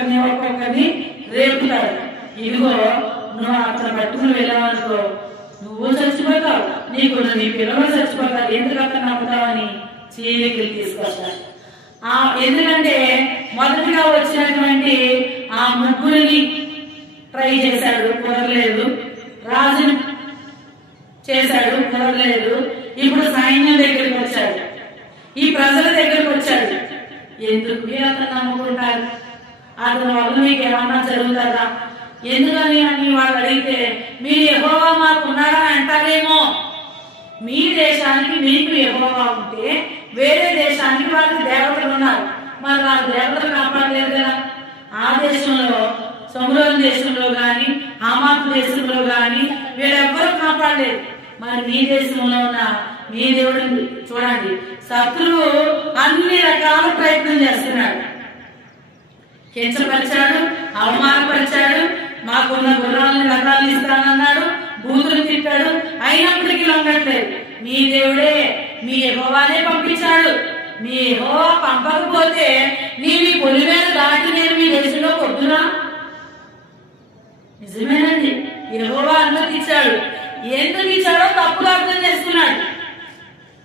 ఒక్కొక్కరిని రేపుతాడు. ఇదిగో నువ్వు అతను పట్టుకుని వెళ్ళావనుకో నువ్వు చచ్చిపోతావు, నీ పిల్లలు చచ్చిపోతారు, ఎందుకు అతను నమ్ముతావని చీలికలు తీసుకొస్తాడు. ఎందుకంటే మొదటిగా వచ్చినటువంటి ఆ ముగ్గురిని ట్రై చేశాడు, కుదరలేదు. రాజుని చేశాడు, కుదరలేదు. ఇప్పుడు సైన్యం దగ్గరికి వచ్చాడు, ఈ ప్రజల దగ్గరికి వచ్చాడు. ఎందుకు అతను నమ్ముకుంటారు? అతని వల్ల మీకు ఏమన్నా జరుగుతుందా? ఎందుకని అని వాళ్ళు అడిగితే మీరు యెహోవా మాకున్నారా అంటారేమో. మీ దేశానికి మీకు యెహోవా ఉంటే వేరే దేశానికి వాళ్ళకి దేవతలు ఉన్నారు, మరి వాళ్ళ దేవతలు కాపాడలేదు కదా. ఆ దేశంలో సొమ్రోన్ దేశంలో గాని హమాత్ దేశంలో గాని వీళ్ళెవ్వరూ కాపాడలేదు. మరి మీ దేశంలో ఉన్న మీ దేవుడిని చూడండి, శత్రువు అన్ని రకాల ప్రయత్నం చేస్తున్నాడు. కించపరిచాడు, అవమానపరిచాడు, మాకున్న గుర్రాలను రకాలు ఇస్తానన్నాడు, బూతులు తిట్టాడు, అయినప్పటికీ లొంగట్లేదు. మీ దేవుడే మీ యెహోవానే పంపించాడు. మీ యెహోవా పంపకపోతే నీవి పొలిమేర దాటి నేను మీ దేశంలో కొద్దునా? నిజమేనండి, యెహోవా అనుమతించాడు. ఎందుకు ఇచ్చాడో తప్పుగా అర్థం చేసుకున్నాడు.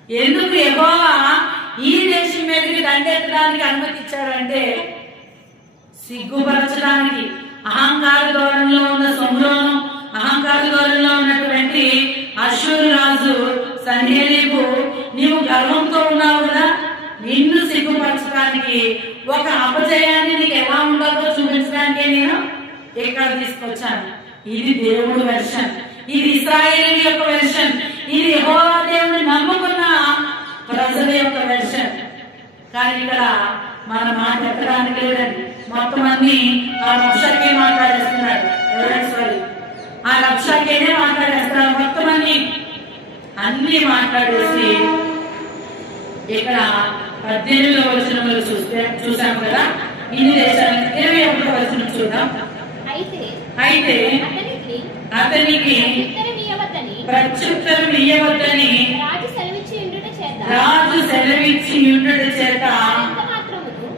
ఎందుకు యెహోవా ఈ దేశం మీదకి దండెత్తడానికి అనుమతించాడంటే సిగ్గుపరచడానికి. అహంకార ధోరణిలో ఉన్న సొమ్రోను, అహంకార ధోరణిలో ఉన్నటువంటి అష్షూరు రాజు సన్హెరీబు, నీవు గర్వంతో ఉన్నావు కదా, నిన్ను సిగ్గుపరచడానికి ఒక అపజయాన్ని నీకు ఎలా ఉండాలో చూపించడానికే నేను ఇక్కడ తీసుకొచ్చాను. ఇది దేవుడు వెర్షన్, ఇది ఇశ్రాయేలు యొక్క వెర్షన్, ఇది యెహోవా దేవుని నమ్ముకున్న ప్రజల యొక్క వెర్షన్. కానీ ఇక్కడ మన మాట ఎత్తడానికి లేదండి. మొత్తం అన్ని ఆ రక్షకే మాట్లాడేస్తున్నాడు. సారీ, ఆ రక్షకేనే మాట్లాడేస్తున్నాడు. మొత్తం అన్ని మాట్లాడేసి ఇక్కడ 18వ వచనంలో చూసాం కదా. ఇన్ని దేశాలకు 21వ వచనం చూద్దాం. అయితే అతనికి ప్రత్యుత్తరం ఇయ్యవద్దని రాజు సెలవిచ్చి ఉండుట చేత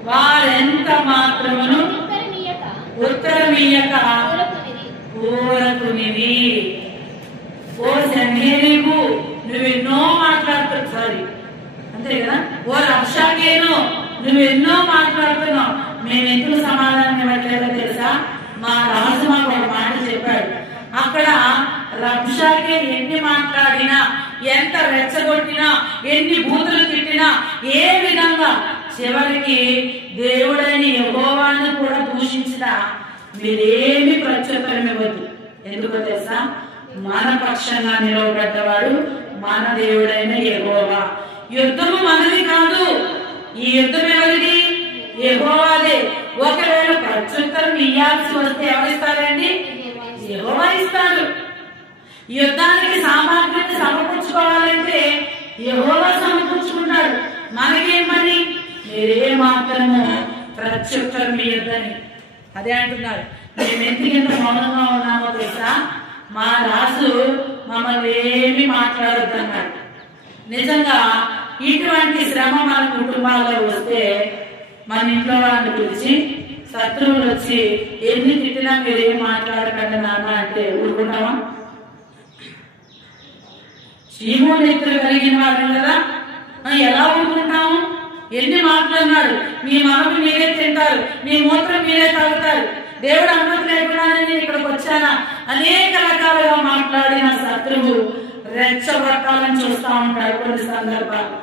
వారెంత మాత్రమును ఉత్తరమీయక ఊరకునిది. ఓ సన్హెరీబు, నువ్వెన్నో మాట్లాడుతున్నావు, సారీ అంతే కదా, ఓ రబ్షాకేను నువ్వెన్నో మాట్లాడుతున్నావు, మేము ఎందుకు సమాధానం ఇవ్వట్లేదో తెలుసా? మా రాజు మాకు ఒక మాట చెప్పాడు. అక్కడ రబ్షాకే ఎన్ని మాట్లాడినా, ఎంత రెచ్చగొట్టినా, ఎన్ని బూతులు తిట్టినా, ఏ విధంగా చివరికి దేవుడని యెహోవాను కూడా దూషించిన మీరేమి ప్రత్యుత్తరం ఇవ్వద్దు. ఎందుకో తెలుసా? మన పక్షంగా నిలవబడ్డవాడు మన దేవుడైన యెహోవా. యుద్ధము మనది కాదు, ఈ యుద్ధం ఎవరిది? యెహోవాదే. ఒకవేళ ప్రత్యుత్తరం ఇయ్యాల్సి వస్తే ఎవరిస్తారండి? యెహోవా ఇస్తాడు. యుద్ధానికి సామర్థ్యాన్ని సమకూర్చుకోవాలంటే యెహోవా సమకూర్చుకుంటాడు. మనకేం పని? మీరే మాత్రము ప్రత్యుత్తరం ఇయ్యొద్దని. అదే అంటున్నారు. మేము ఎందుకంత మౌనంగా ఉన్నామో తెలుసా? మా రాజు మమ్మల్ని ఏమి మాట్లాడొద్దన్నాడు. నిజంగా ఇటువంటి శ్రమ మన కుటుంబాల్లో వస్తే మన ఇంట్లో వాళ్ళని పిలిచి శత్రువులు వచ్చి ఎన్ని తిట్టినా మీరేం మాట్లాడకండి నాన్న అంటే ఊరుకుంటామా? చీము నెత్తులు కలిగిన వాళ్ళు కదా, ఎలా ఊరుకుంటాము? ఎన్ని మాట్లాడినాడు, మీ మనకు మీరే తింటారు, మీ మూత్రం మీరే తాగుతారు, దేవుడు అనుమతి లేకుండానే నేను ఇక్కడికి వచ్చానా, అనేక రకాలుగా మాట్లాడిన శత్రువు రెచ్చగొట్టాలని చూస్తా ఉంటాడు. కొన్ని సందర్భాలు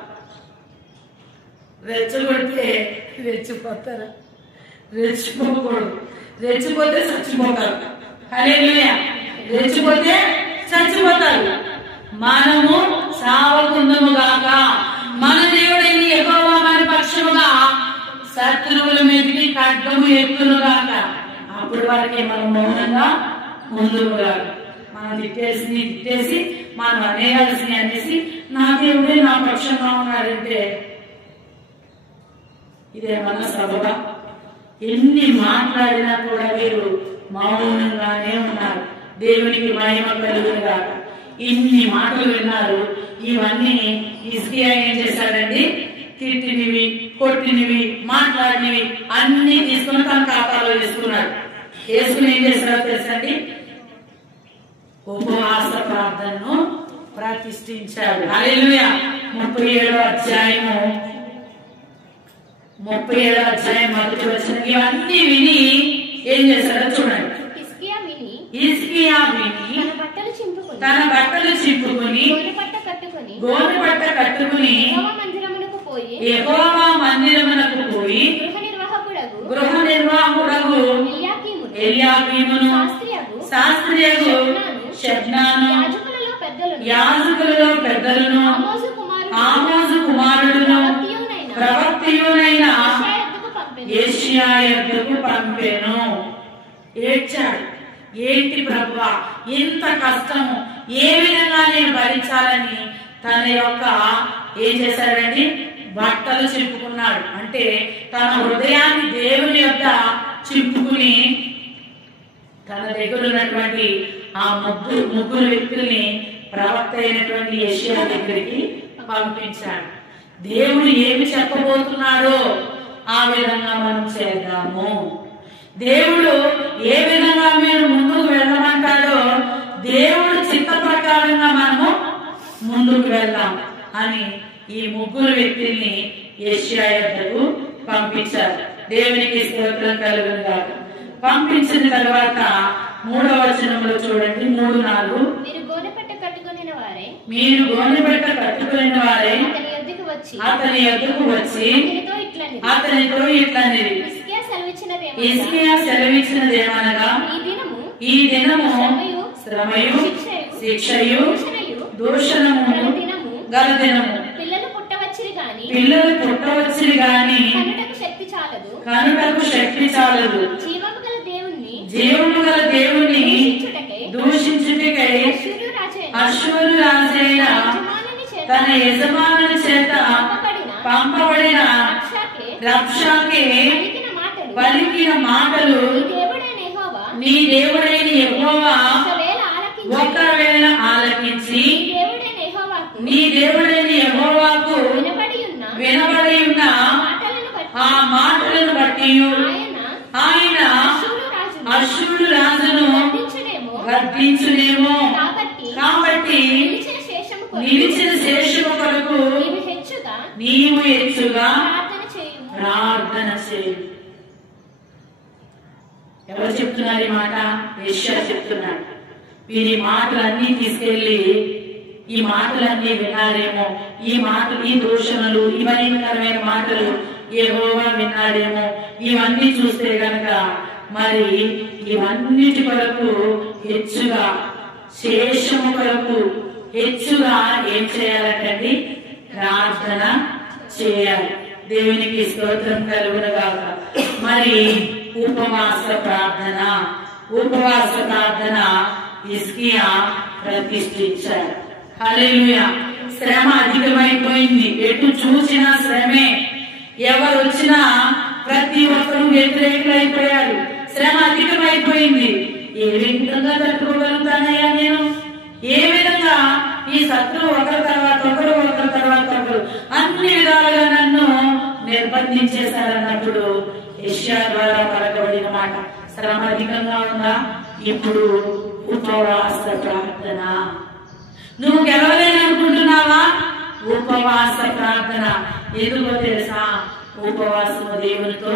రెచ్చగొడితే రెచ్చిపోతారు, రెచ్చిపోకూడదు. రెచ్చిపోతే చచ్చిపోతారు. హల్లెలూయా. రెచ్చిపోతే చచ్చిపోతారు. మనము సావకుందుము గాక. మన దేవుడైన యెహోవా మన పక్షముగా శత్రువుల మీదకి ఖడ్గము ఎక్కును గాక. అప్పుడు వారికి మనం మౌనంగా ముందుకు గాక. మనం తిట్టేసి మనం అనేసి నా దేవుడే నా పక్షంగా ఉన్నాడంటే ఇదేమన్నా సబబా? ఎన్ని మాట్లాడినా కూడా వీరు మౌనంగానే ఉన్నారు. దేవునికి మహిమ కలుగును గాక. ఇన్ని మాటలు విన్నారు. ఇవన్నీ హిజ్కియా ఏం చేశాడండి? తిట్టినవి, కొట్టినవి, మాట్లాడినవి అన్ని తీసుకుని తన ఖాతాలో యేసుని ఏం చేశారో తెలుసండి, ఉపవాస ప్రార్థనను ప్రతిష్ఠించాడు. హల్లెలూయా. 37వ అధ్యాయము 1వ వచనం. ఇవన్నీ విని ఏం చేశారో చూడండి. హిజ్కియా విని తన బట్టలు చింపుకొని గోనె పట్ట కట్టుకుని యెహోవా మందిరమునకు పోయి గృహ నిర్వాహకుడగు ఎల్యాకీమును శాస్త్రియగు షెబ్నాను యాజకులలో పెద్దలను ఆమోజు కుమారుడును ప్రవక్తయునైన యెషయా యొద్దకు పంపెను. ఏడ్చాడు. ఏంటి ప్రభువా ఇంత కష్టము, ఏ విధంగా నేను భరించాలని తన యొక్క ఏం చేశాడండి, బట్టలు చింపుకున్నాడు. అంటే తన హృదయాన్ని దేవుని యొక్క చింపుకుని తన దగ్గర ఉన్నటువంటి ఆ ముగ్గురు వ్యక్తుల్ని ప్రవక్త అయినటువంటి యెషయా దగ్గరికి పంపించాడు. దేవుడు ఏమి చెప్పబోతున్నాడో ఆ విధంగా మనం చేద్దాము. దేవుడు ఏ విధంగా మీరు ముందుకు వెళ్ళమంటాడో దేవుడు చిత్త ప్రకారంగా మనము ముందుకు వెళ్దాం అని ఈ ముగ్గురు వ్యక్తుల్ని యెషయా యొద్దకు పంపించారు. దేవునికి స్తోత్రం కలుగును గాక. పంపించిన తర్వాత 3వ వచనంలో చూడండి, 3-4. మీరు గోనెపట్ట కట్టుకుని వారే అతని యొద్దకు వచ్చి అతనితో ఇట్లనిది, హిజ్కియా సెలవిచ్చినదేమనగా, ఈ దినము శ్రమయు శిక్షయు దూషణము గల దినము. పిల్లలు పుట్టవచ్చిరి గాని కనుటకు శక్తి చాలదు. జీవము గల దేవుణ్ణి దూషించుటకై అశ్షూరు రాజైన తన యజమానుని చేత పంపబడిన రబ్షాకే పలికిన మాటలు నీ దేవుడైన యెహోవా ఒకవేళ ఆలకించి నీ దేవుడైన యెహోవాకు వినబడి ఉన్న ఆ మాటలను బట్టి ఆయన అశ్షూరు రాజును గద్దించునేమో. కాబట్టి నిలిచిన శేషము కొరకు నీవు హెచ్చుగా ప్రార్థన చేయి. ఎవరు చెప్తున్నారు ఈ మాట? యెషయా చెప్తున్నాడు. వీరి మాటలన్నీ తీసుకెళ్లి ఈ మాటలన్నీ విన్నారేమో, ఈ దూషణలు, ఈ భయంకరమైన మాటలు యెహోవా విన్నాడేమో. ఇవన్నీ చూస్తే గనక మరి ఇవన్నిటి కొరకు హెచ్చుగా, శేషము కొరకు హెచ్చుగా ఏం చేయాలంటండి? ప్రార్థన చేయాలి. దేవునికి స్తోత్రం కలుగును గాక. మరి ఉపవాస ప్రార్థన హిజ్కియా ప్రతిష్ఠించాడు. హల్లెలూయా. శ్రమ అధికమైపోయింది. ఎటు చూసినా శ్రమే. ఎవరు వచ్చినా ప్రతి ఒక్కరూ వ్యతిరేకులైపోయారు. శ్రమ అధికమైపోయింది. ఏ విధంగా తట్టుకోగలుగుతానయ్యా నేను? ఏ విధంగా ఈ శత్రువు ఒకరి తర్వాత ఒకరు అన్ని విధాలుగా నన్ను నిర్బంధించేశారన్నప్పుడు యెషయా ద్వారా పలకబడిన మాట, శ్రమ అధికంగా ఉందా? ఇప్పుడు ఉపవాస ప్రార్థన. నువ్వు గెలవలేననుకుంటున్నావా? ఉపవాస ప్రార్థన. ఎందుకో తెలుసా? ఉపవాసము దేవునితో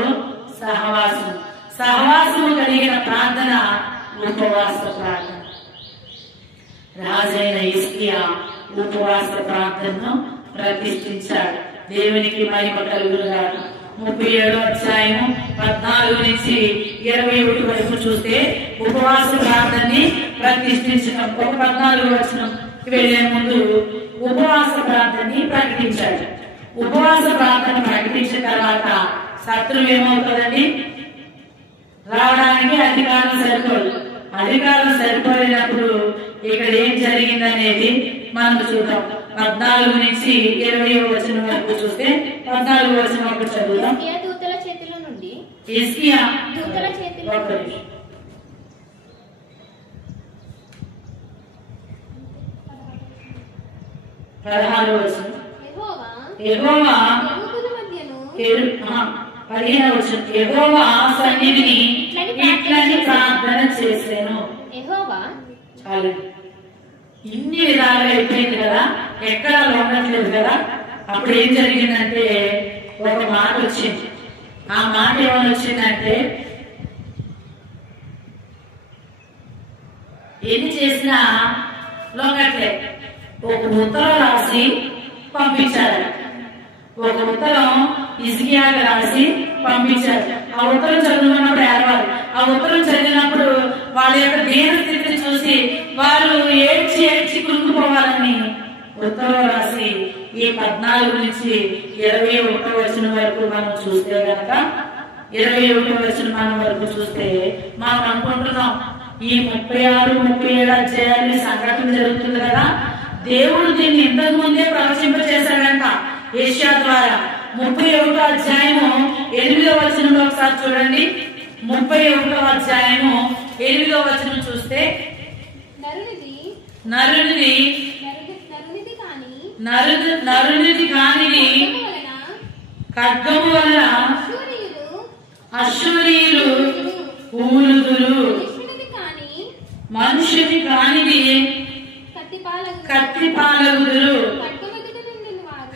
సహవాసము కలిగిన ప్రార్థన ఉపవాస ప్రార్థన. రాజైన హిజ్కియా ఉపవాస ప్రార్థనను ప్రతిష్ఠించాడు. దేవునికి మహిమ కలుగును గాక. 37వ అధ్యాయము 14 నుంచి 21 వరకు చూస్తే ఉపవాస ప్రార్థనని ప్రతిష్ఠించడం. ఒక 14వ వచనం వెళ్లే ముందు ఉపవాస ప్రార్థనని ప్రకటించాడు. ఉపవాస ప్రార్థన ప్రకటించిన తర్వాత శత్రువు ఏమవుతుందండి? రావడానికి అధికారం సరిపోదు. అధికారం సరిపోయినప్పుడు ఇక్కడ ఏం జరిగిందనేది మనం చూద్దాం. 14 నుంచి 20వ వచనం వరకు చూస్తే 14వ వచనం ఒకటి చదువుదాం. హిజ్కియా దూతల చేతిలో నుండి 16వ వచనం. యెహోవా 15వ వచనం. యెహోవా సన్నిధిని ఇట్లని ప్రార్థన ఇన్ని విధాలుగా అయిపోయింది కదా, ఎక్కడా లొంగట్లేదు కదా. అప్పుడు ఏం జరిగిందంటే ఒక మాట వచ్చింది. ఆ మాట ఏమని వచ్చిందంటే, ఎన్ని చేసినా లొంగట్లేదు. ఒక ఉత్తరం రాసి పంపించారు. ఒక ఉత్తరం ఇజ్కియాకి రాసి పంపించారు. ఆ ఉత్తరం చదువుకున్నప్పుడు ఏడవాలి. ఆ ఉత్తరం చదివినప్పుడు వాళ్ళ యొక్క దేన స్థితిని చూసి వాళ్ళు ఏడ్చి ఏడ్చి కృంగిపోవాలని ఉత్తరం రాసి ఈ 14 నుంచి 21 వచనం వరకు మనం చూస్తే గనక 21 వచనం వరకు చూస్తే మనం అనుకుంటున్నాం ఈ 36, 37 అధ్యాయాలు సంఘటన జరుగుతుంది కదా, దేవుడు దీన్ని ఇంతకు ముందే ప్రవచింప చేశాడంట యెషయా ద్వారా. 31వ అధ్యాయము 8వ వచనంలో ఒకసారి చూడండి. 31వ అధ్యాయము 8వ వచనం చూస్తే, నరునిది కానిది ఖడ్గము వలన అశ్షూరీయులు ఊలుదురు, మనుషుని కానిది కత్తి పాలగుదురు,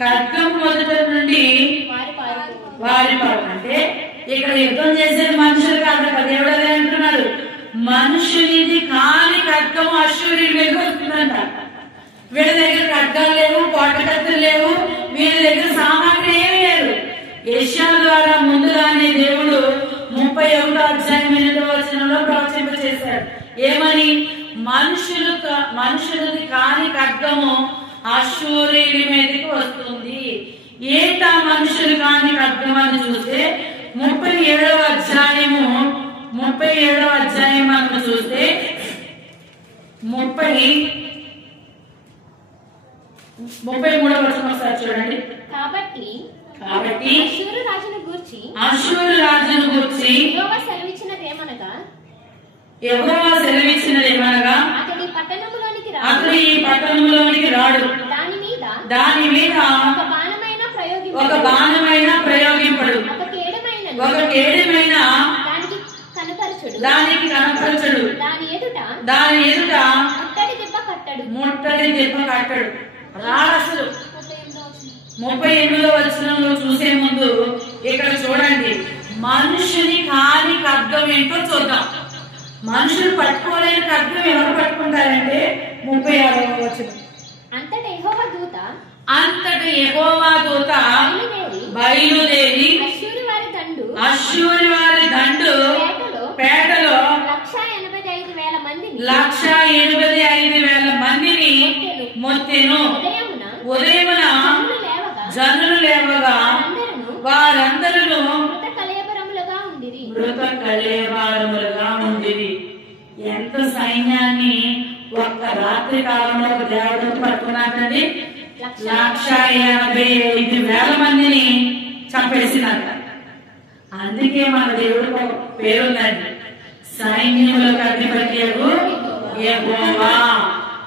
ఖడ్గం మొదట నుండి వారిపారు. అంటే ఇక్కడ యుద్ధం చేసేది మనుషులు కాదు కదా, దేవుడు అదే అంటున్నాడు. మనుషునిది కాని ఖడ్గము అశ్షూరీయుల మీదకి వస్తుందంట. వీళ్ళ దగ్గర ఖడ్గాలు లేవు, కోటకత్తులు లేవు, వీళ్ళ దగ్గర సామాగ్రి ఏమీ లేదు. యెషయా ద్వారా ముందుగానే దేవుడు 31వ అధ్యాయం 8వ వచనంలో ప్రవచింప చేశాడు. ఏమని? మనుషులది కాని ఖడ్గము అశ్షూరీయుల మీదకి వస్తుంది. ఏంటా మనుషులు కాని ఖడ్గం అని చూస్తే 37వ అధ్యాయం మనం చూస్తే 33వ వచనం ఒకసారి చూడండి. కాబట్టి అశ్షూరు రాజును గూర్చి యెహోవా సెలవిచ్చినదేమనగా అతడు ఈ పట్టణంలోనికి రాడు, దాని మీద ఒక బాణమైన ప్రయోగింపడు, ఒక కేడమైన దానికి కనపరచడు, దాని ఎదుట ముట్టడి దెబ్బ కట్టడు. రాడసలు 38వ వచనంలో చూసే ముందు ఇక్కడ చూడండి, మనుషుని కాని ఖడ్గం ఏంటో చూద్దాం. మనుషులు పట్టుకోలేని ఖడ్గం ఎవరు పట్టుకుంటారంటే 36వ వచనం. అంతటి యెహోవా దూత బయలుదేరి అశ్షూరు వారి దండు పేటలో 185,000 మందిని మొత్తెను. ఉదయమున జనులు లేవగా వారందరూ మృత కళేబరములుగా ఉండిరి. ఎంత సైన్యాన్ని ఒక్క రాత్రి కాలంలో దేవుడు పట్టుకున్నాడండి. 185,000 మందిని చంపేసినాక. అందుకే మన దేవుడికి ఒక పేరుందండి, సైన్యములకు అధిపత్యకు యెహోవా.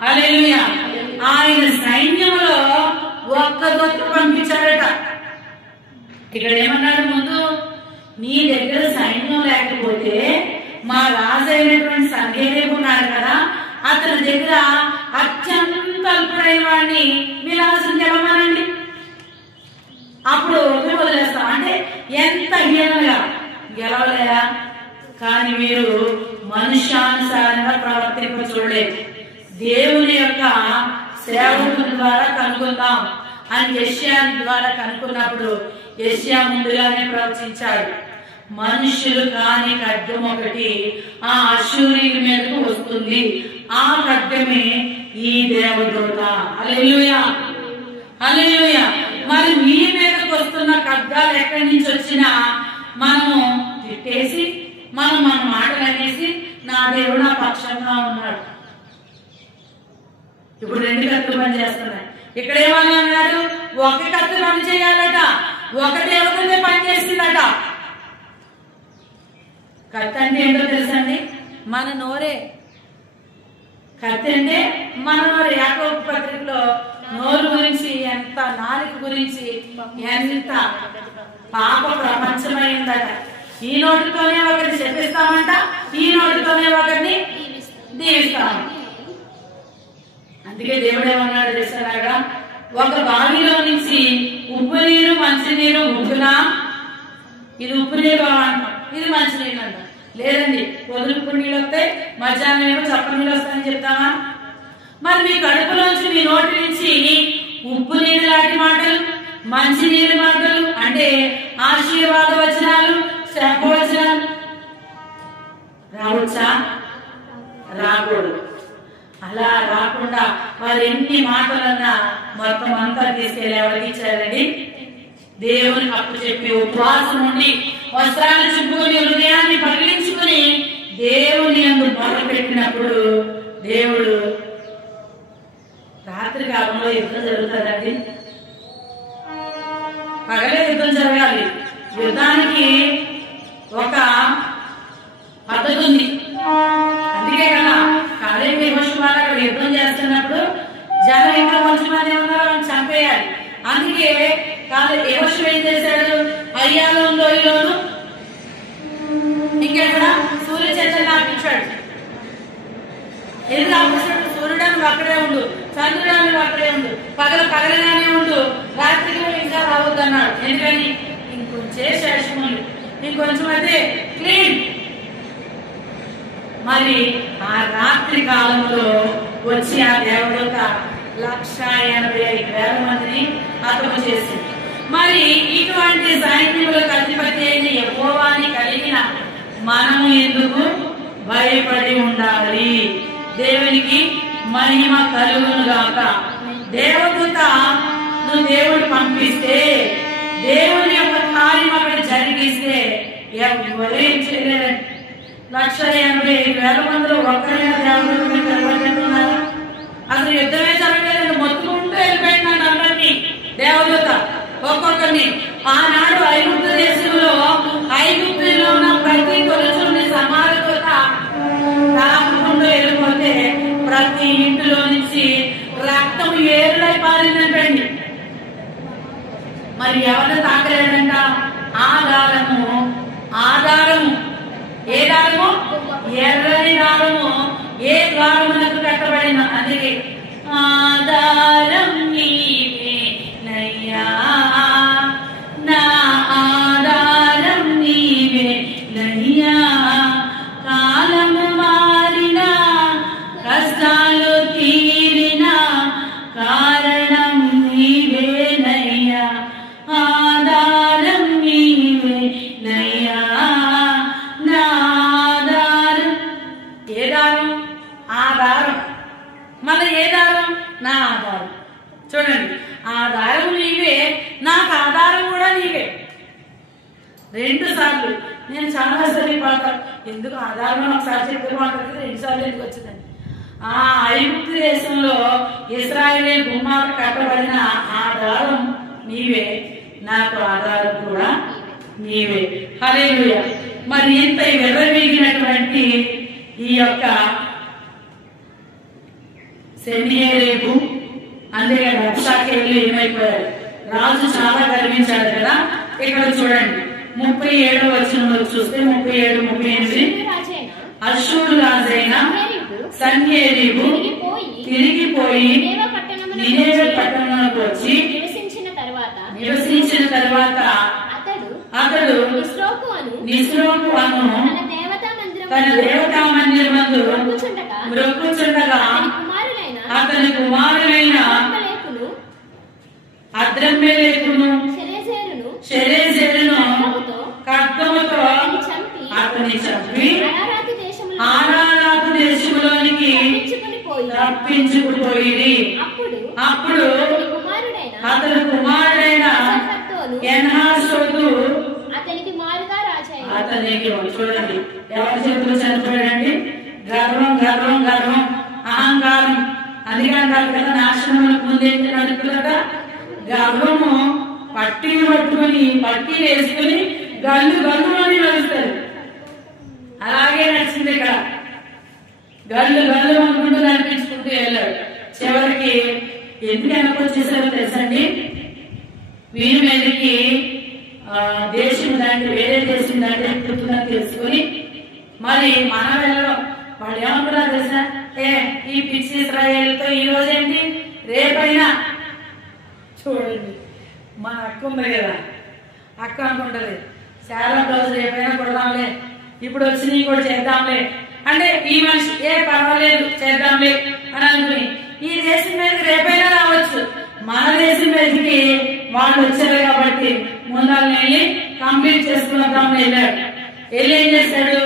హల్లెలూయా. ఆయన సైన్యంలో ఒక్క దొత్తు పంపించాడట. ఇక్కడ ఏమన్నాడు ముందు, నీ దగ్గర సైన్యం లేకపోతే మా రాజు అయినటువంటి సంగేదేవి ఉన్నాడు కదా, అతని దగ్గర అత్యంత అల్పుడైన వాడిని విలాసం గెలవమనండి, అప్పుడు వదిలేస్తాం. అంటే ఎంత హీనంగా గెలవలేరా? కానీ మీరు మనుష్యానుసారంగా ప్రవర్తింప చూడలేదు. దేవుని యొక్క సేవకుల ద్వారా కనుగొందాం అని యెషయా ద్వారా కనుక్కున్నప్పుడు యెషయా ముందుగానే ప్రవచించాడు, మనుషులు కాని ఖడ్గం ఒకటి ఆ అశ్షూరీయుల మీదకు వస్తుంది, ఆ ఖడ్గమే ఈ దేవదూత. హల్లెలూయా, హల్లెలూయా. మరి మీ మీదకు వస్తున్న ఖడ్గాలు ఎక్కడి నుంచి వచ్చినా మనము తిట్టేసి మన మాటలు అనేసి నా దేవుడు నా పక్షంగా ఉన్నాడు. ఇప్పుడు 2 కత్తులు పని చేస్తున్నాయి. ఇక్కడ ఏమని అన్నాడు, ఒక కత్తి పని చేయాలట, ఒక దేవతనే పని చేసిందట. కత్తి అంటే ఏంటో తెలుసండి? మన నోరే. కత్తి అంటే మన నోరు. యాకోబు పత్రికలో నోరు గురించి, ఎంత నాలుక గురించి ఎంత పాప ప్రపంచమైందట. ఈ నోటితోనే ఒకరిని శపిస్తామంట, ఈ నోటితోనే ఒకరిని దీవిస్తాం. అందుకే దేవుడు ఏమన్నాడు చేశారా, ఒక బావిలో నుంచి ఉప్పు నీరు మంచినీరు ముగ్గునా, ఇది ఉప్పు నీరు అంటాం, ఇది మంచినీళ్ళు అంటాం. లేదండి, పొద్దున ఉప్పు నీళ్ళు వస్తాయి, మధ్యాహ్నం ఏమో చప్ప నీళ్ళు వస్తాయని చెప్తామా? మరి మీ కడుపులోంచి మీ నోటి నుంచి ఉప్పు నీరు లాంటి మాటలు, మంచి నీరు మాటలు అంటే ఆశీర్వాద వచనాలు, శాప వచనాలు రావచ్చా? రాకూడదు. అలా రాకుండా వారు ఎన్ని మాటలన్నా మొత్తం అంతా తీసుకెళ్లి ఎవరికి ఇచ్చారండి? దేవుని అప్పు చెప్పి ఉపవాసం ఉండి వస్త్రాలు చుట్టుకొని హృదయాన్ని పగిలించుకుని దేవుని యందు మొదలు పెట్టినప్పుడు దేవుడు, రాత్రి కాలంలో యుద్ధం జరుగుతుందండి, పగలే యుద్ధం జరగాలి. యుద్ధానికి ఒక పద్ధతి ఉంది. అందుకే కదా కాలేజీ వాళ్ళు అక్కడ యుద్ధం చేస్తున్నప్పుడు జనం ఇంకా కొంచెం మంది ఉన్నారో చంపేయాలి. అందుకే యెహోషువ ఏం చేశాడు? అయ్యాలో లోయలోను ఇంకెక్కడ సూర్య చంద్రులను ఆపించాడు. ఎందుకు ఆపించాడు? సూర్యుడు అక్కడే ఉండు, చంద్రుడు అక్కడే ఉండు, పగలగానే ఉండు, రాత్రికి ఇంకా రావద్దు అన్నాడు. ఎందుకని? ఇంకొంచే శేషములు, ఇంకొంచెం అయితే క్లీన్. మరి ఆ రాత్రి కాలంలో వచ్చి ఆ దేవదూత 1,85,000 మందిని హతము చేసింది. మరి ఇటువంటి సైన్యములకు అధిపతి అయిన యెహోవాని కలిగిన మనము ఎందుకు భయపడి ఉండాలి? దేవునికి మహిమ కలుగును గాక. దేవదూత నువ్వు దేవుడు పంపిస్తే, దేవుని యొక్క కార్యం అక్కడ జరిగిస్తే ఎవరేం చేయలేదండి. 1,85,000 మందిలో ఒక్కరైనా దేవుడు కలవట్టున్నారా? అసలు యుద్ధమే జరగలేదండి, మొత్తుకుంటూ వెళ్ళిపోయినాడు అందరినీ దేవదూత ఒక్కొక్కరిని. ఆనాడు ఐగుప్తు దేశంలో ఐగుప్తులో ఉన్న ప్రతి కొలుచుని సమాధుత తాకుండా వెళ్ళిపోతే ప్రతి ఇంటిలో నుంచి రక్తం ఏరులై పారిందంటండి. మరి ఎవరు తాకలేదంట? ఆధారము. ఏ దారము? ఎర్రని దారము ఏ ద్వారమునకు కట్టబడిన. అందుకే ఆధారం నీవే నయ్యా, నా ఆధారం నీవే నయ్యా. కాలము మారినా, కష్టాలు తీరినా కారణం నీవే నయ్యా, ఆధారం నీవే నయ్యా, నా ఆధారం. ఏ దారం? ఆధారం. మళ్ళీ ఏ దారం? నా ఆధారం. చూడండి, ఆధారం నీవే, నాకు ఆధారం కూడా నీవే. 2 సార్లు. నేను చాలా సార్లు పాడతాను, ఎందుకు ఆధారం ఒకసారి చెప్పి మాట్లాడితే 2 సార్లు ఎందుకు వచ్చిందండి. ఆ ఐగుప్తు దేశంలో ఇశ్రాయేలు గుమ్మాలు కట్టబడిన ఆధారం నీవే, నాకు ఆధారం కూడా నీవే. హల్లెలూయా. మరి ఇంత విర్రవీగినటువంటి ఈ యొక్క సెన్హెరీబు అందుకే రబ్షాకేలు ఏమైపోయారు? రాజు చాలా గర్వించాడు కదా. ఇక్కడ చూడండి 37వ వచనంలో చూస్తే 37, 38 అష్షూరు రాజైన సన్హెరీబు తిరిగిపోయి నినెవె పట్టణంలోకి వచ్చి నివసించిన తర్వాత అతడు నిస్రోకు అను తన దేవతా మందిరమందు మ్రొక్కుచుండగా అతని కుమారులైన అద్రమ్మెలెకును శరేజెరును ఖడ్గముతో అతని చంపి ఆరారాతు దేశంలోనికి తప్పించుకుపోయి. అప్పుడు అతని కుమారుడైన ఎన్హాసోతు అతనికి చూడండి ఎవరి చేతులు చనిపోయాడండి? గర్వం గర్వం గర్వం అహంకారం. అందుకంటారు కదా నాశనములకు ముందేంటి నడుపుదట? గర్వము పట్టీలు పట్టుకుని పట్టీలు వేసుకుని గల్లు గల్లు అని నడుస్తారు. అలాగే నడిచింది ఇక్కడ. గల్లు గల్లు అనుకుంటూ నడిపించుకుంటూ వెళ్ళాడు. చివరికి ఎందుకు వెనకొచ్చేసారో తెలుసండి? వీరి మీదకి దేశం దాంట్లో వేరే దేశం దాంట్లో పుట్టుదని తెలుసుకుని మరి మనం వెళ్ళడం వాళ్ళు ఏమనుకున్నారు తెలుసా? ఈ పిచ్చి ఇశ్రాయేలుతో ఈ రోజేంటి రేపైనా చూడండి. మా అక్క ఉంది కదా, అక్క అనుకుంటది చాలా రోజు రేపైనా కొడదాంలే, ఇప్పుడు వచ్చినవి కూడా చేద్దాంలే అంటే ఈ మనిషి పర్వాలేదు చేద్దాంలే అని అనుకుని ఈ దేశం మీదకి రేపైనా రావచ్చు. మన దేశం మీదకి వాళ్ళు వచ్చారు కాబట్టి ముందాలని వెళ్ళి కంప్లీట్ చేసుకున్నాం వెళ్ళాడు. వెళ్ళి ఏం చేశాడు?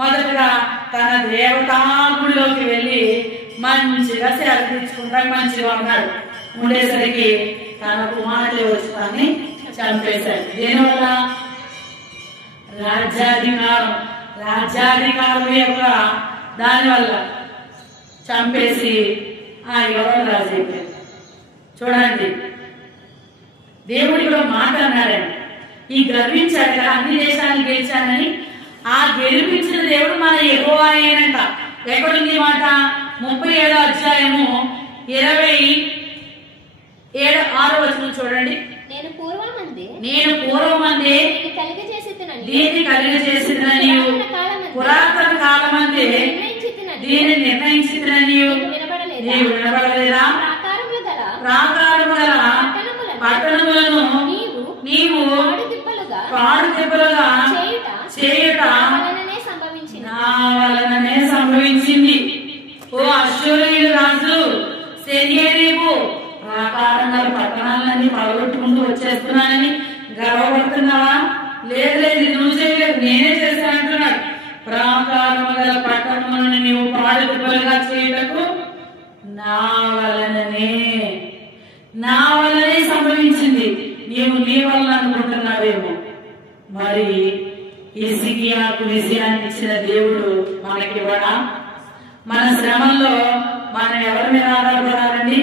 మొదటగా తన దేవతాగుడిలోకి వెళ్ళి మంచిగా సేవ తీర్చుకుంటా మంచిగా ఉన్నాడు. ఉండేసరికి తన కుమార్తె వచ్చి తనని చంపేశాడు. దేనివల్ల? రాజ్యాధికారం యొక్క దానివల్ల చంపేసి ఎవరు రాజు అయిపోయారు. చూడండి, దేవుడు ఇక్కడ మాట అన్నాడండి, ఈ గర్వించాడు కదా అన్ని దేశాలను గెలిచానని, ఆ గెలిపించిన దేవుడు మన యెహోవా అయినంట. ఎక్కడుంది మాట? 37వ అధ్యాయము 27-6 వచనం చూడండి. నేను పూర్వమందే దీన్ని కలిగజేసినని పురాతన కాలమందే దీన్ని నిర్ణయించినని నీవు వినబడలేదా? ప్రాకారము గల పట్టణములను నీవు పాడు దెబ్బలుగా చేయుట నా వలననే సంభవించింది. ఓ అశ్షూరీయుల రాజు సెన్హెరీబు, ప్రాకారంగా పట్టణాలన్నీ పడగొట్టుకుంటూ వచ్చేస్తున్నానని గర్వపడుతున్నావా? లేదు లేదు, నువ్వు చేయలేదు, నేనే చేశాను అంటున్నాడు. ప్రాకారము గల పట్టణములను నీవు పాడు దెబ్బలుగా చేయుటకు నా వలనే సంభవించింది. నీవు నీ వల్ల అనుకుంటున్నావేమో. మరి హిజ్కియాకు విజయాన్ని ఇచ్చిన దేవుడు మనకి ఇవ్వడా? మన శ్రమంలో మనం ఎవరి మీద ఆధారపడాలండి?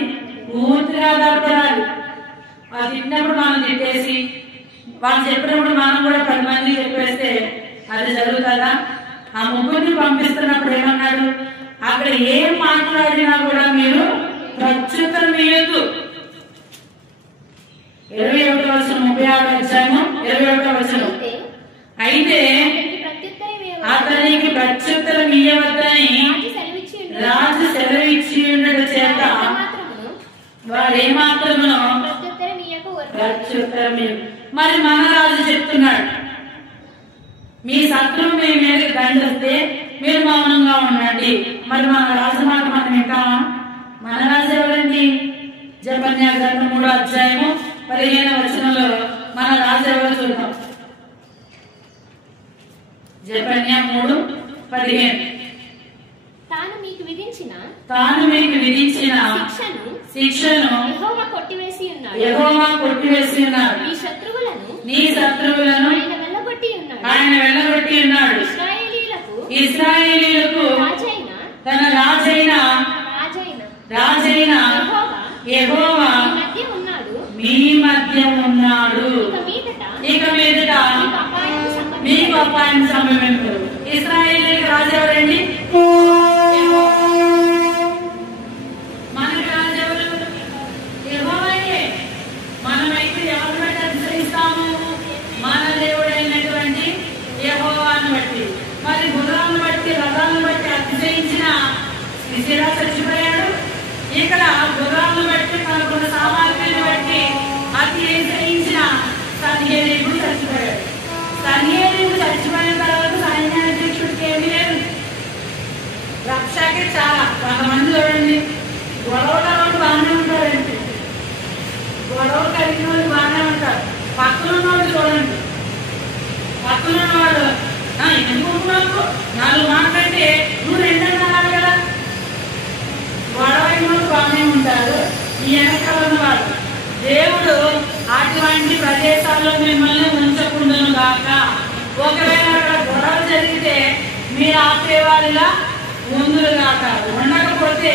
పూర్తిగా ఆధారపడాలి. వాళ్ళు తిట్టినప్పుడు మనం తిట్టేసి, వాళ్ళు చెప్పినప్పుడు మనం కూడా 10 మంది చెప్పేస్తే అది జరుగుతుందా? ఆ ముగ్గురిని పంపిస్తున్నప్పుడు ఏమన్నాడు? అక్కడ ఏం మాట్లాడినా కూడా మీరు ప్రత్యుత్తరం ఇవ్వద్దు. 21వ వచనం 36వ అధ్యాయము 21వ వచనం. అయితే అతనికి ప్రత్యుత్తరం ఇవ్వవద్దని రాజు సెలవిచ్చి ఉండడం చేత వారు ఏమాత్రము ప్రత్యుత్తరం. మరి మన రాజు చెప్తున్నాడు, మీ శత్రువు మీ మీద దండిస్తే మీరు మౌనంగా ఉండండి. మరి మన రాజు మాట మనం వింటామా? మన రాజు ఎవరండి? జెఫన్యా గ్రంథం 3వ అధ్యాయము 15వ వచనంలో మన రాజు ఎవరో చూద్దాం. జెఫన్యా 3:15. తాను మీకు విధించిన శిక్షను యెహోవా కొట్టివేసి ఉన్నాడు. నీ శత్రువులను ఆయన వెళ్ళగొట్టి ఉన్నాడు. ఇశ్రాయేలీయులకు తన రాజైన యెహోవా మీ మధ్య ఉన్నాడు. ఇక మీదట మీకు అపాయం సంభవించదు. ఇశ్రాయేలీయులకు రాజు ఎవరండి? మనకి రాజు ఎవరు? యెహోవాయే. మనమైతే ఎవరు బట్టి అనుసరిస్తాము? మన దేవుడైనటువంటి యెహోవాను బట్టి. మరి గుర్రాలను బట్టి రథాలను బట్టి అతిశయించిన సిసెరా చచ్చిపోయాడు. ఇక్కడ గుర్రాలను బట్టి తనకున్న సామర్థ్యాన్ని బట్టి అతిశయించిన సన్హెరీబు చచ్చిపోయాడు. సన్హెరీబు చచ్చిపోయిన తర్వాత సైన్యాధ్యక్షుడికి ఏమీ లేదు, రక్షకే చాలా. 100 మంది చూడండి, గొడవలు బాగానే ఉంటారండి, గొడవ కలిగిన వాళ్ళు బాగానే ఉంటారు. పక్కన ఉన్నవాడు చూడండి, పక్కన ఉన్నవాడు ఎందుకు 4 మాటలంటే నువ్వు 2 అన్నారు కదా. గొడవ అయిన వాళ్ళు బాగానే ఉంటారు, ఈ వెనకాల ఉన్నవాడు. దేవుడు అటువంటి ప్రదేశాల్లో మిమ్మల్ని ఉంచకుండాను గాక. ఒకవేళ అక్కడ గొడవ జరిగితే మీరు ఆపేవారిగా ముందులు గాక. ఉండకపోతే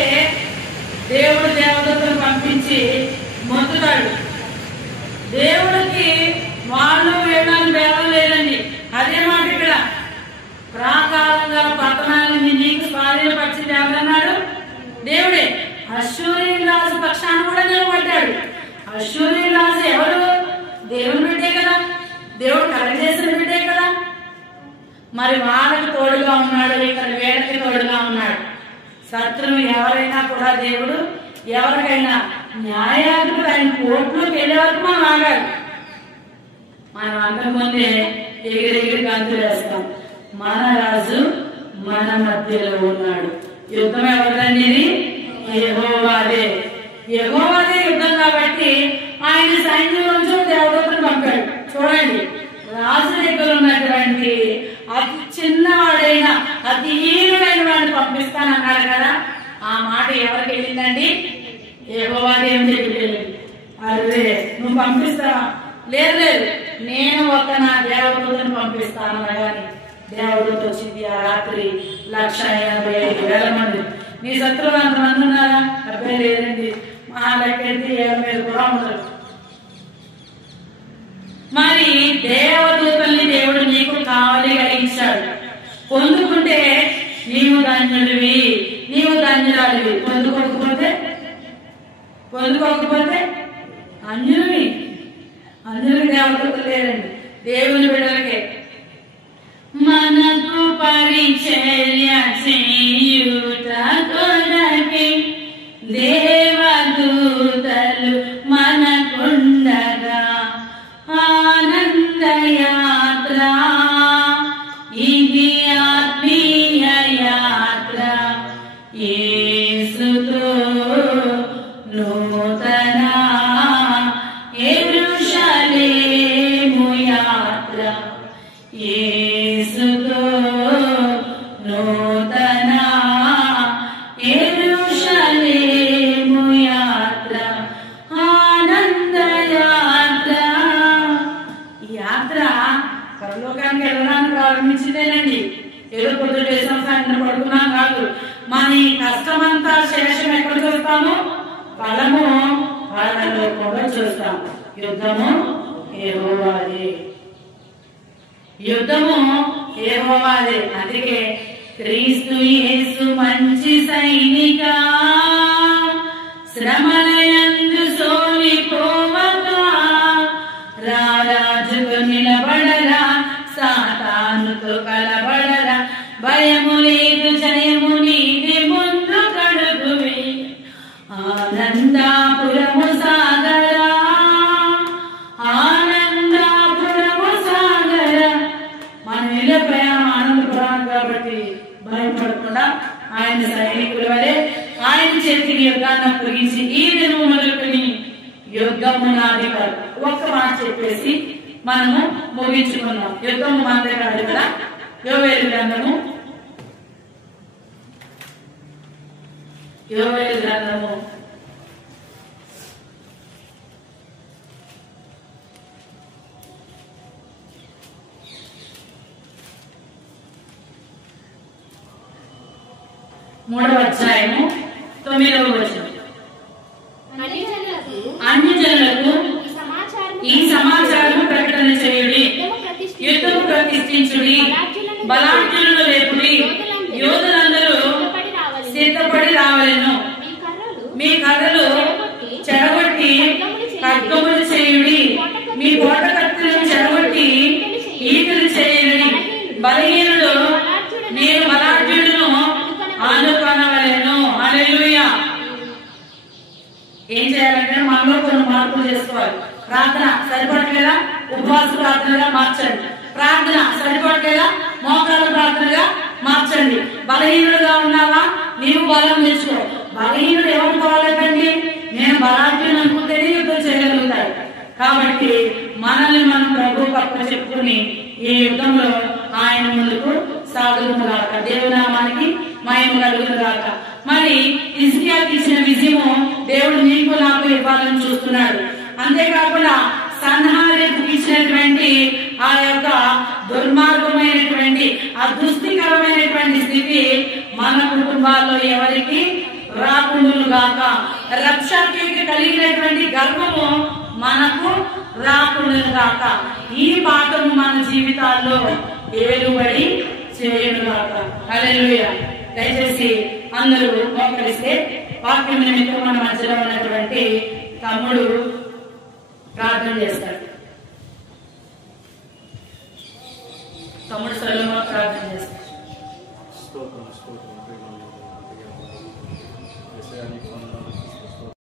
దేవుడు దేవదత్తులు పంపించి మొత్తుతాడు. దేవుడికి వాళ్ళు వీళ్ళని భేదం లేదండి. అదే మాట ఇక్కడ, ప్రాకారంగా పట్టణాలని నీకు స్వాధీనపరిచింది ఎవరన్నాడు? దేవుడే. అశ్షూరీయుల రాజు పక్షాన్ని కూడా నిలబడ్డాడు. అశ్షూరీయుల రాజు ఎవరు? దేవుని బిడ్డే కదా, దేవుడు కలగజేసిన బిడ్డే కదా. మరి వాళ్ళకి తోడుగా ఉన్నాడు, ఇక్కడ వీళ్ళకి తోడుగా ఉన్నాడు. శత్రువు ఎవరైనా కూడా దేవుడు ఎవరికైనా న్యాయాధిపతి ఆయన కోర్టులోకి వెళ్ళే వరకు మనం ఆగాలి. మనం అంతకుముందే ఎగిరెగిరి గంతులు వేస్తాం. మన రాజు మన మధ్యలో ఉన్నాడు. యుద్ధం ఎవరిదండి? యెహోవాదే. యెహోవాదే యుద్ధం కాబట్టి ఆయన సైన్యంలో దేవదూతను పంపాడు. చూడండి, రాజు దగ్గర ఉన్నటువంటి అతి చిన్నవాడైన అతి హీనుడైన వాడిని పంపిస్తానన్నాడు కదా. ఆ మాట ఎవరికి వెళ్ళిందండి? యెహోవా దేవుని దగ్గరికి వెళ్ళింది. అరే నువ్వు పంపిస్తావా? లేదు లేదు, నేను ఒక నా దేవదూతను పంపిస్తాను కానీ దేవదూత వచ్చింది. ఆ రాత్రి 1,85,000 మంది. నీ శత్రువులు అంతమంది ఉన్నారా? అబ్బాయి లేదండి, మా లెక్కెత్తి 7,000 కూడా ఉండరు. మరి దేవదూతల్ని దేవుడు నీకు కావలిగా ఇచ్చాడు. పొందుకుంటే నీవు ధన్యుడివి, నీవు ధన్యురాలివి. పొందుకోకపోతే అన్యుడివి. అన్యుడికి దేవదూతలు లేరండి, దేవుని బిడ్డలకే. మనకు పరిచర్య చేయుట కొరకే దేవదూతలు మనకుండగా ఆనందయాత్ర ఇది ఆత్మీయ యాత్ర. యేసుతో నూతన యెరూషలేము యాత్ర. యేసుతో నూతన యెరూషలేము యాత్ర. ఆనంద యాత్ర. ఈ యాత్ర పరలోకానికి వెళ్ళడానికి ప్రారంభించిందేనండి. ఏదో పొద్దుట సాయంత్రం పడుకున్నాం కాదు. మన ఈ కష్టమంతా శేషం ఎక్కడ చూస్తాము? ఫలము పరలోకంలో చూస్తాం. యుద్ధము యెహోవాదే, యుద్ధము యెహోవాదే. అందుకే క్రీస్తు యేసు మంచి సైనిక, శ్రమలయందు సోలిపోవక రారాజుకు నిలబడరా, సాతానుతో కలబడరా. భయము లేదు, జయము నీది, ముందు కడుగువే. ఆనందాపురము సాగరా, ఆనందాపురము సాగరా. మనం వెళ్ళే ప్రయాణం ఆనందపురం కాబట్టి భయపడకుండా ఆయన సైనికుల వలె ఆయన చేతికి యుద్ధాన్ని అప్పగించి ఈ దినము మొదలుకొని యుద్ధము నాది కాదు. ఒక్క మాట చెప్పేసి మనము ముగించుకున్నాం. యుద్ధము మనదే కాదు కదా. యోవేలు గ్రంథము 3వ అధ్యాయము 9వ వచనం. అన్యజనులకు ఈ సమాచారము ప్రకటన చేయుడి, యుద్ధము ప్రతిష్ఠించుడి, బలాఢ్యులను లేపుడి, యోధులందరూ సిద్ధపడి రావలెను. మీ కర్రలు చెరగొట్టి ఖడ్గములు చేయుడి, మీ కోట కత్తులను చెరగొట్టి ఈకలు చేయుడి. బలహీనుడు నేను బలాఢ్యుడును ఆనుకొనవలెను. హల్లెలూయా. ఏం చేయాలంటే మనలో కొన్ని మార్పులు చేసుకోవాలి. ప్రార్థన సరిపడట్లేదా? ఉపవాస ప్రార్థనగా మార్చండి. ప్రార్థన సరిపడట్లేదా? మోకాళ్ళ ప్రార్థనగా మార్చండి. బలహీనుడుగా ఉన్నావా? నీవు బలం తెచ్చుకో. బలహీనుడు ఎవరు కావాలండి? నేను బలాఢ్యుని అనుకుంటేనే యుద్ధం చేయగలుగుతాడు. కాబట్టి మనల్ని మనం ప్రభు పక్కన చెప్పుకుని ఈ యుద్ధంలో ఆయన ముందుకు సాగుతుగాక. దేవునామానికి మహిమ కలుగుతుగాక. మరి హిజ్కియాకి ఇచ్చిన విజయము దేవుడు నీకు నాకు ఇవ్వాలని చూస్తున్నాడు. అంతేకాకుండా సన్హారేపు ఇచ్చినటువంటి ఆ యొక్క దుర్మార్గమైనటువంటి ఆ దుస్థికరమైనటువంటి స్థితి మన కుటుంబాల్లో ఎవరికి రాకుండును గాక. రక్షకుడికి కలిగినటువంటి గర్వము మనకు రాకుండును గాక. ఈ పాఠము మన జీవితాల్లో ఏలుబడి చేయను గాక. హల్లెలూయా. దయచేసి అందరూ మోకరిస్తే వాక్యం నిమిత్తం మన మధ్యలో ఉన్నటువంటి తమ్ముడు ప్రార్థన చేస్తాడు. తమ్ముడు సొలొమోను ప్రార్థన చేస్తాడు. కానీ